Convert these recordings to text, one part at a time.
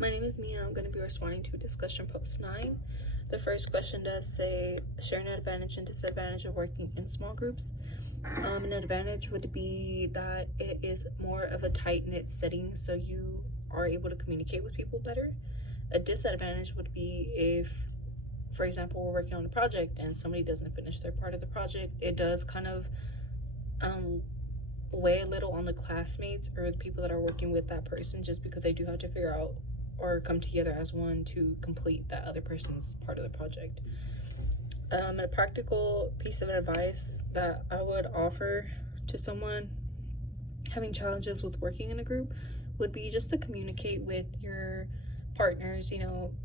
My name is Mia. I'm going to be responding to discussion post 9. The first question does say, share an advantage and disadvantage of working in small groups. An advantage would be that it is more of a tight-knit setting, so you are able to communicate with people better. A disadvantage would be if, for example, we're working on a project and somebody doesn't finish their part of the project. It does kind of weigh a little on the classmates or the people that are working with that person, just because they do have to figure out or come together as one to complete that other person's part of the project. A practical piece of advice that I would offer to someone having challenges with working in a group would be just to communicate with your partners.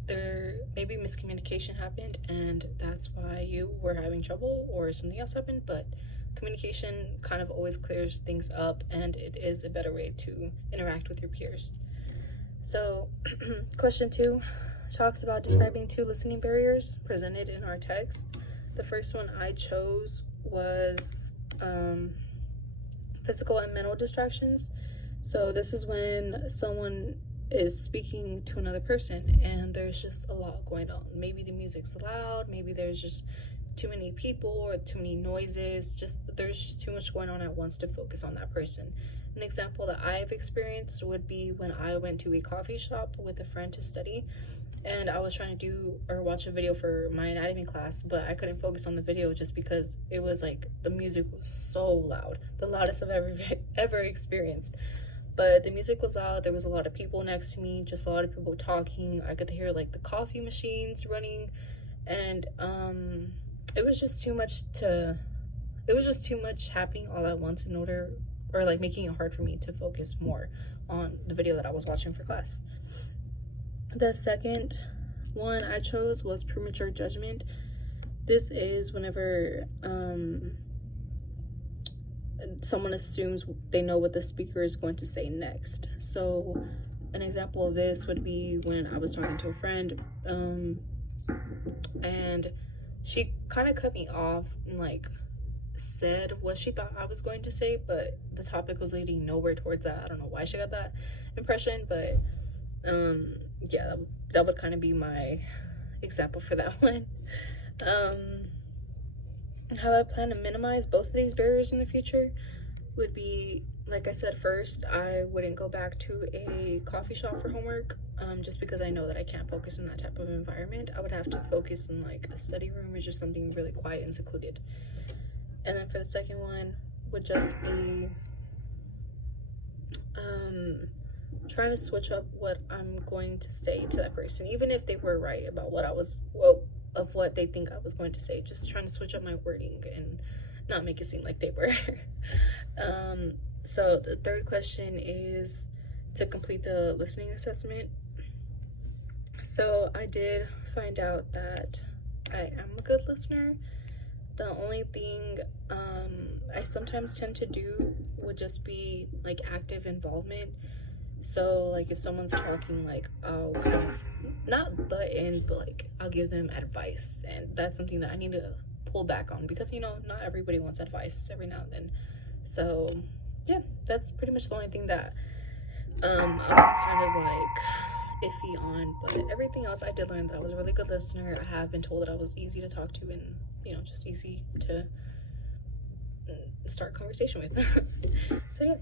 There maybe miscommunication happened and that's why you were having trouble or something else happened, but communication kind of always clears things up, and it is a better way to interact with your peers. So question 2 talks about describing 2 listening barriers presented in our text. The first one I chose was physical and mental distractions. So this is when someone is speaking to another person and there's just a lot going on. Maybe the music's loud, maybe there's just too many people or too many noises, there's just too much going on at once to focus on that person. An example that I've experienced would be when I went to a coffee shop with a friend to study, and I was trying to do or watch a video for my anatomy class, but I couldn't focus on the video just because it was like the music was so loud, the loudest I've ever experienced. But the music was loud, there was a lot of people next to me, just a lot of people talking. I could hear like the coffee machines running, and it was just too much happening all at once making it hard for me to focus more on the video that I was watching for class. The second one I chose was premature judgment. This is whenever someone assumes they know what the speaker is going to say next. So an example of this would be when I was talking to a friend, and she kind of cut me off and said what she thought I was going to say, but the topic was leading nowhere towards that. I don't know why she got that impression, but yeah, that would kind of be my example for that one. How I plan to minimize both of these barriers in the future would be, like I said, first, I wouldn't go back to a coffee shop for homework, just because I know that I can't focus in that type of environment. I would have to focus in a study room or just something really quiet and secluded. And then for the second one would just be trying to switch up what I'm going to say to that person, even if they were right about what they think I was going to say. Just trying to switch up my wording and not make it seem like they were. So the third question is to complete the listening assessment. So I did find out that I am a good listener. The only thing I sometimes tend to do would just be active involvement. So if someone's talking, I'll kind of not butt in, but I'll give them advice, and that's something that I need to pull back on, because not everybody wants advice every now and then. So yeah, that's pretty much the only thing that I was kind of iffy on. But everything else, I did learn that I was a really good listener. I have been told that I was easy to talk to and just easy to start a conversation with. So yeah.